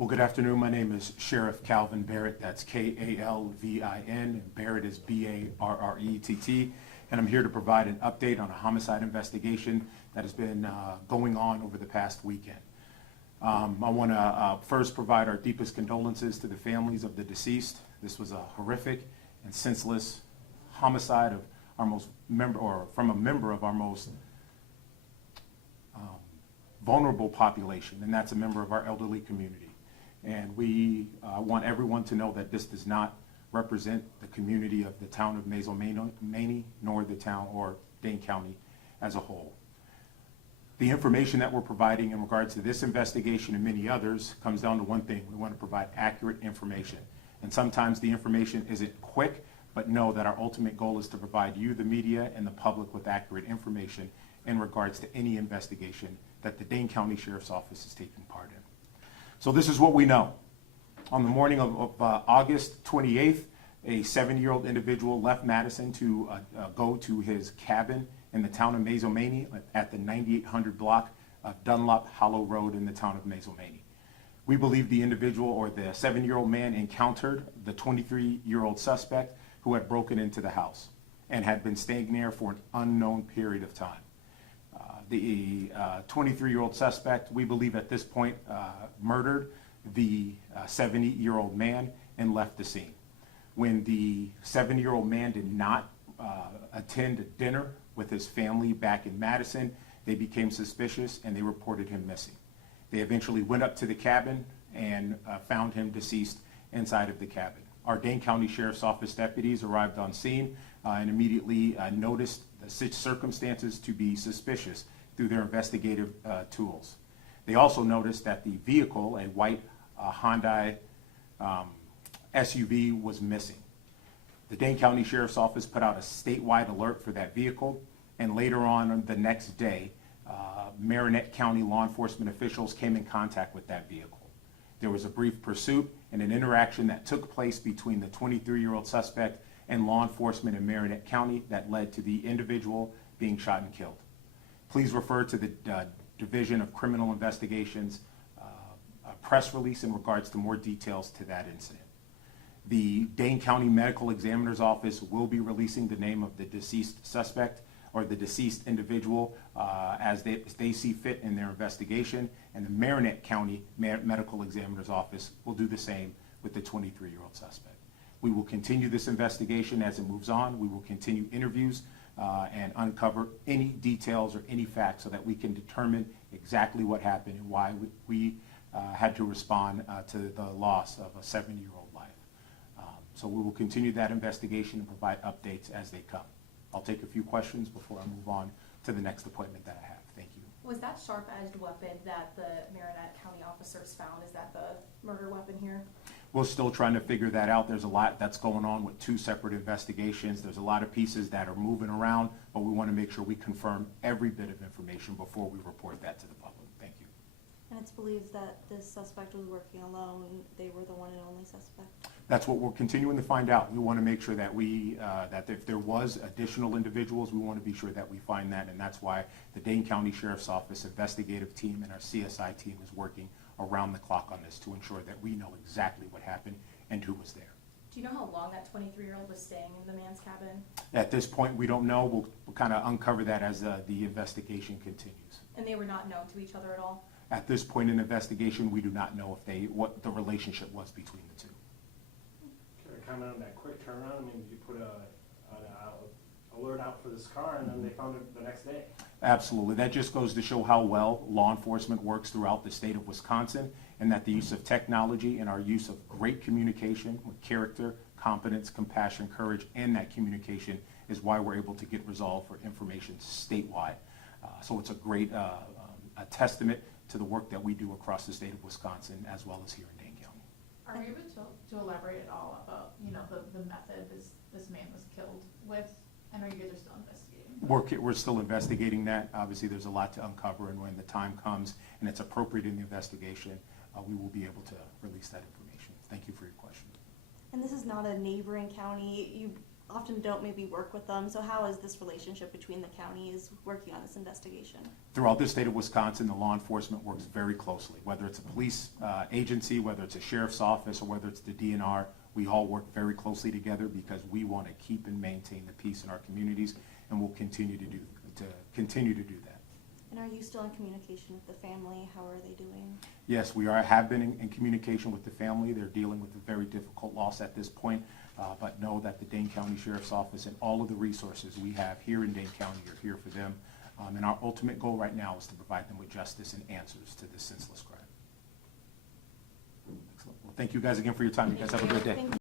Well, good afternoon. My name is Sheriff Calvin Barrett. That's Kalvin. Barrett is Barrett. And I'm here to provide an update on a homicide investigation that has been going on over the past weekend. I want to first provide our deepest condolences to the families of the deceased. This was a horrific and senseless homicide of our from a member of our most vulnerable population, and that's a member of our elderly community. And we want everyone to know that this does not represent the community of the Town of Mazomanie, nor the town or Dane County as a whole. The information that we're providing in regards to this investigation and many others comes down to one thing. We want to provide accurate information. And sometimes the information isn't quick, but know that our ultimate goal is to provide you, the media, and the public with accurate information in regards to any investigation that the Dane County Sheriff's Office is taking part in. So this is what we know. On the morning of August 28th, a 7-year-old individual left Madison to go to his cabin in the Town of Mazomanie at the 9800 block of Dunlop Hollow Road in the Town of Mazomanie. We believe the individual, or the 7-year-old man, encountered the 23-year-old suspect who had broken into the house and had been staying there for an unknown period of time. The 23-year-old suspect, we believe at this point, murdered the 70-year-old man and left the scene. When the 7-year-old man did not attend a dinner with his family back in Madison, they became suspicious and they reported him missing. They eventually went up to the cabin and found him deceased inside of the cabin. Our Dane County Sheriff's Office deputies arrived on scene and immediately noticed the circumstances to be suspicious through their investigative tools. They also noticed that the vehicle, a white Hyundai SUV, was missing. The Dane County Sheriff's Office put out a statewide alert for that vehicle, and later on the next day, Marinette County law enforcement officials came in contact with that vehicle. There was a brief pursuit and an interaction that took place between the 23-year-old suspect and law enforcement in Marinette County that led to the individual being shot and killed. Please refer to the Division of Criminal Investigations press release in regards to more details to that incident. The Dane County Medical Examiner's Office will be releasing the name of the deceased suspect or the deceased individual as they see fit in their investigation, and the Marinette County Medical Examiner's Office will do the same with the 23-year-old suspect. We will continue this investigation as it moves on. We will continue interviews and uncover any details or any facts so that we can determine exactly what happened and why we had to respond to the loss of a 7-year-old life. So we will continue that investigation and provide updates as they come. I'll take a few questions before I move on to the next appointment that I have. Thank you. Was that sharp-edged weapon that the Marinette County officers found, is that the murder weapon here? We're still trying to figure that out. There's a lot that's going on with 2 separate investigations. There's a lot of pieces that are moving around, but we want to make sure we confirm every bit of information before we report that to the public. Thank you. And it's believed that this suspect was working alone. They were the one and only suspect? That's what we're continuing to find out. We want to make sure that that if there was additional individuals, we want to be sure that we find that, and that's why the Dane County Sheriff's Office investigative team and our CSI team is working around the clock on this to ensure that we know exactly what happened and who was there. Do you know how long that 23-year-old was staying in the man's cabin? At this point, we don't know. We'll kind of uncover that as the investigation continues. And they were not known to each other at all? At this point in the investigation, we do not know what the relationship was between the 2. Can I comment on that quick turnaround? I mean, you put an alert out for this car and then they found it the next day. Absolutely. That just goes to show how well law enforcement works throughout the state of Wisconsin, and that the use of technology and our use of great communication with character, competence, compassion, courage, and that communication is why we're able to get resolved for information statewide. So it's a great a testament to the work that we do across the state of Wisconsin as well as here in Dane County. Are we able to elaborate at all about, the method this man was killed with? I know you guys are still investigating. We're still investigating that. Obviously, there's a lot to uncover, and when the time comes and it's appropriate in the investigation, we will be able to release that information. Thank you for your question. And this is not a neighboring county. You often don't maybe work with them. So how is this relationship between the counties working on this investigation? Throughout the state of Wisconsin, the law enforcement works very closely, whether it's a police agency, whether it's a sheriff's office, or whether it's the DNR. We all work very closely together because we want to keep and maintain the peace in our communities, and we'll continue to do that. And are you still in communication with the family? How are they doing? Yes, we have been in communication with the family. They're dealing with a very difficult loss at this point, but know that the Dane County Sheriff's Office and all of the resources we have here in Dane County are here for them. And our ultimate goal right now is to provide them with justice and answers to this senseless crime. Excellent. Well, thank you guys again for your time. You guys have a great day. Thank you.